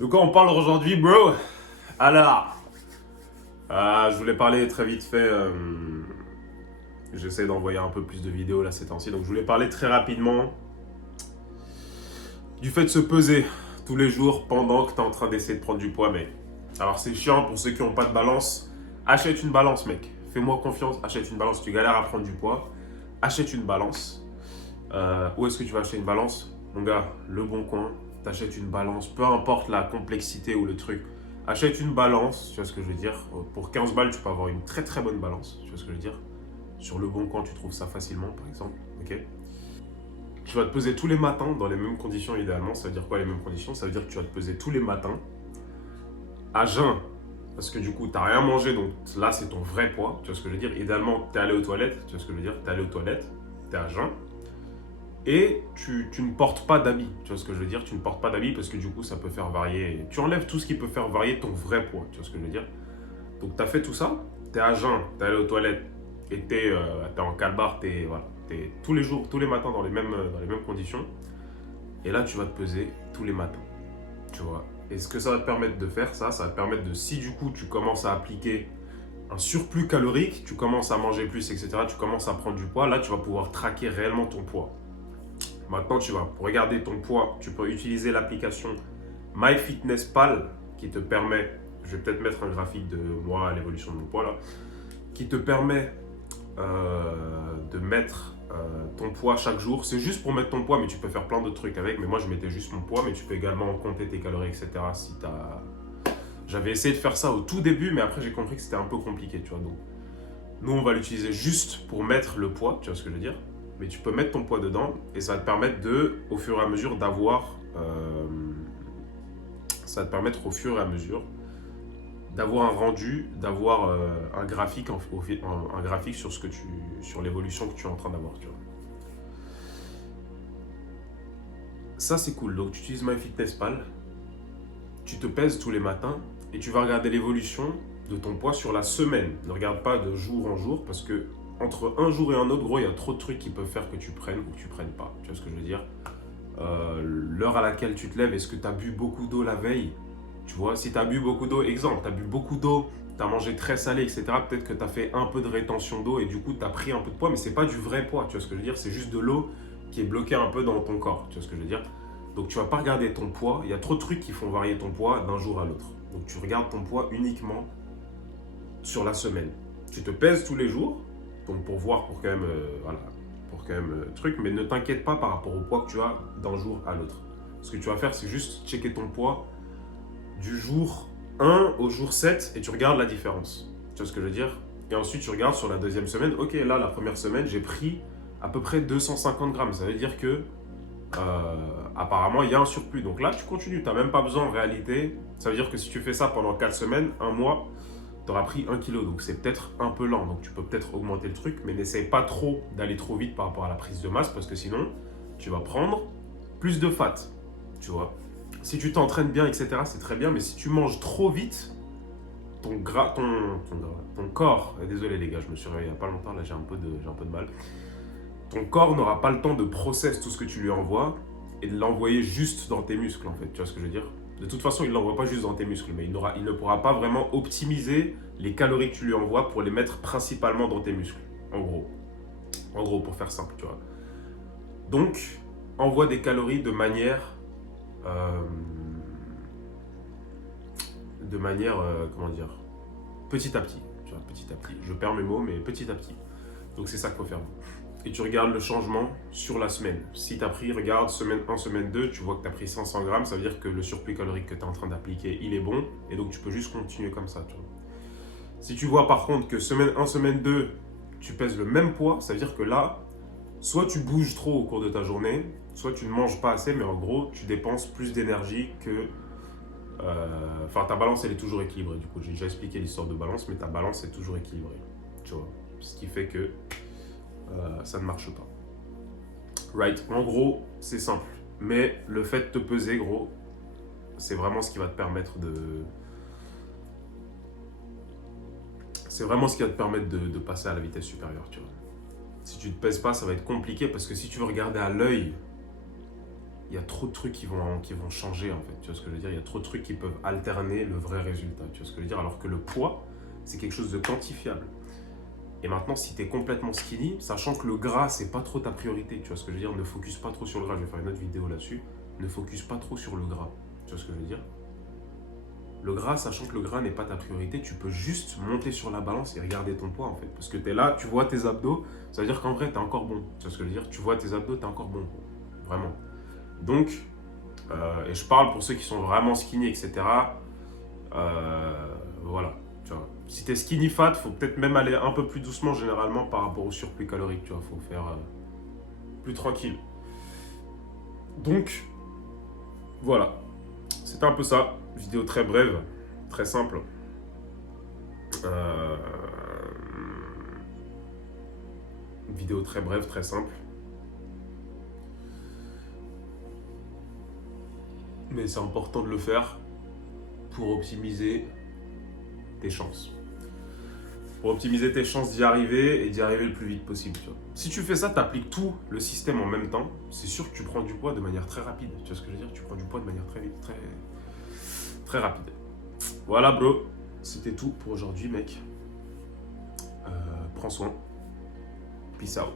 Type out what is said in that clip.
De quoi on parle aujourd'hui, bro? Alors, je voulais parler très vite fait. J'essaie d'envoyer un peu plus de vidéos là ces temps-ci. Donc, je voulais parler très rapidement du fait de se peser tous les jours pendant que tu es en train d'essayer de prendre du poids, mec. Alors, c'est chiant pour ceux qui n'ont pas de balance. Achète une balance, mec. Fais-moi confiance, achète une balance. Si tu galères à prendre du poids, achète une balance. Où est-ce que tu vas acheter une balance? Mon gars, Le Bon Coin, t'achètes une balance, peu importe la complexité ou le truc. Achète une balance, tu vois ce que je veux dire. Pour 15 balles, tu peux avoir une très très bonne balance, tu vois ce que je veux dire. Sur Le Bon Coin, tu trouves ça facilement, par exemple. Ok. Tu vas te peser tous les matins dans les mêmes conditions, idéalement. Ça veut dire quoi les mêmes conditions? Ça veut dire que tu vas te peser tous les matins à jeun. Parce que du coup, t'as rien mangé, donc là, c'est ton vrai poids. Tu vois ce que je veux dire. Idéalement, t'es allé aux toilettes, tu vois ce que je veux dire. T'es allé aux toilettes, t'es à jeun. Et tu ne portes pas d'habits, tu vois ce que je veux dire. Tu ne portes pas d'habits parce que du coup, ça peut faire varier. Tu enlèves tout ce qui peut faire varier ton vrai poids, tu vois ce que je veux dire. Donc, tu as fait tout ça, tu es à jeun, tu es allé aux toilettes et tu es, en calbar, voilà, t'es tous les jours, tous les matins dans les mêmes conditions. Et là, tu vas te peser tous les matins, tu vois. Et ce que ça va te permettre de faire, ça va te permettre de, si du coup, tu commences à appliquer un surplus calorique, tu commences à manger plus, etc., tu commences à prendre du poids, là, tu vas pouvoir traquer réellement ton poids. Maintenant, tu vas, pour regarder ton poids, tu peux utiliser l'application MyFitnessPal qui te permet, je vais peut-être mettre un graphique de moi, l'évolution de mon poids là, qui te permet de mettre ton poids chaque jour. C'est juste pour mettre ton poids, mais tu peux faire plein d'autres trucs avec. Mais moi, je mettais juste mon poids, mais tu peux également compter tes calories, etc. Si t'as... J'avais essayé de faire ça au tout début, mais après, j'ai compris que c'était un peu compliqué, tu vois. Donc, nous, on va l'utiliser juste pour mettre le poids, tu vois ce que je veux dire. Mais tu peux mettre ton poids dedans et ça va te permettre de, au fur et à mesure, ça va te permettre au fur et à mesure d'avoir un rendu, d'avoir un graphique, un graphique sur sur l'évolution que tu es en train d'avoir, tu vois. Ça c'est cool. Donc tu utilises MyFitnessPal, tu te pèses tous les matins et tu vas regarder l'évolution de ton poids sur la semaine. Ne regarde pas de jour en jour parce que entre un jour et un autre, gros, il y a trop de trucs qui peuvent faire que tu prennes ou que tu prennes pas. Tu vois ce que je veux dire? L'heure à laquelle tu te lèves, est-ce que tu as bu beaucoup d'eau la veille? Tu vois, si tu as bu beaucoup d'eau, exemple, tu as bu beaucoup d'eau, tu as mangé très salé, etc., peut-être que tu as fait un peu de rétention d'eau et du coup, tu as pris un peu de poids, mais c'est pas du vrai poids, tu vois ce que je veux dire? C'est juste de l'eau qui est bloquée un peu dans ton corps, tu vois ce que je veux dire? Donc, tu vas pas regarder ton poids, il y a trop de trucs qui font varier ton poids d'un jour à l'autre. Donc, tu regardes ton poids uniquement sur la semaine. Tu te pèses tous les jours, donc pour voir, pour quand même, truc, mais ne t'inquiète pas par rapport au poids que tu as d'un jour à l'autre. Ce que tu vas faire, c'est juste checker ton poids du jour 1 au jour 7 et tu regardes la différence. Tu vois ce que je veux dire? Et ensuite, tu regardes sur la deuxième semaine. Ok, là, la première semaine, j'ai pris à peu près 250 grammes. Ça veut dire que apparemment, il y a un surplus. Donc là, tu continues. Tu n'as même pas besoin en réalité. Ça veut dire que si tu fais ça pendant 4 semaines, un mois, tu auras pris 1 kilo. Donc c'est peut-être un peu lent. Donc tu peux peut-être augmenter le truc, mais n'essaye pas trop d'aller trop vite par rapport à la prise de masse parce que sinon, tu vas prendre plus de fat. Tu vois? Si tu t'entraînes bien, etc., c'est très bien, mais si tu manges trop vite, ton corps, désolé les gars, je me suis réveillé il n'y a pas longtemps, là j'ai un peu de mal, ton corps n'aura pas le temps de process tout ce que tu lui envoies et de l'envoyer juste dans tes muscles en fait, tu vois ce que je veux dire? De toute façon, il ne l'envoie pas juste dans tes muscles, mais il ne pourra pas vraiment optimiser les calories que tu lui envoies pour les mettre principalement dans tes muscles, en gros. En gros, pour faire simple, tu vois. Donc, envoie des calories euh, comment dire, petit à petit. Tu vois, petit à petit. Je perds mes mots, mais petit à petit. Donc c'est ça qu'il faut faire. Et tu regardes le changement sur la semaine. Si tu as pris, regarde, semaine 1, semaine 2, tu vois que tu as pris 500 grammes, ça veut dire que le surplus calorique que tu es en train d'appliquer, il est bon. Et donc tu peux juste continuer comme ça. Tu vois. Si tu vois par contre que semaine 1, semaine 2, tu pèses le même poids, ça veut dire que là, soit tu bouges trop au cours de ta journée, soit tu ne manges pas assez, mais en gros, tu dépenses plus d'énergie que enfin, ta balance, elle est toujours équilibrée. Du coup, j'ai déjà expliqué l'histoire de balance, mais ta balance est toujours équilibrée. Tu vois. Ce qui fait que ça ne marche pas. Right. En gros, c'est simple. Mais le fait de te peser, gros, c'est vraiment ce qui va te permettre de. C'est vraiment ce qui va te permettre de passer à la vitesse supérieure, tu vois. Si tu ne te pèses pas, ça va être compliqué parce que si tu veux regarder à l'œil il y a trop de trucs qui vont changer en fait. Tu vois ce que je veux dire? Il y a trop de trucs qui peuvent alterner le vrai résultat. Tu vois ce que je veux dire? Alors que le poids, c'est quelque chose de quantifiable. Et maintenant, si tu es complètement skinny, sachant que le gras, c'est pas trop ta priorité, tu vois ce que je veux dire? Ne focus pas trop sur le gras. Je vais faire une autre vidéo là-dessus. Ne focus pas trop sur le gras. Tu vois ce que je veux dire? Le gras, sachant que le gras n'est pas ta priorité, tu peux juste monter sur la balance et regarder ton poids en fait. Parce que tu es là, tu vois tes abdos, ça veut dire qu'en vrai, tu es encore bon. Tu vois ce que je veux dire? Tu vois tes abdos, tu es encore bon. Vraiment. Donc, et je parle pour ceux qui sont vraiment skinny, etc. Voilà. Tu vois. Si tu es skinny fat, faut peut-être même aller un peu plus doucement généralement par rapport au surplus calorique. Tu vois, faut faire plus tranquille. Donc, voilà. C'était un peu ça. Vidéo très brève, très simple. Euh, Vidéo très brève, très simple. Mais c'est important de le faire pour optimiser tes chances. Pour optimiser tes chances d'y arriver et d'y arriver le plus vite possible. Tu vois. Si tu fais ça, tu appliques tout le système en même temps, c'est sûr que tu prends du poids de manière très rapide. Tu vois ce que je veux dire? Tu prends du poids de manière très vite, très rapide. Voilà, bro. C'était tout pour aujourd'hui, mec. Prends soin. Peace out.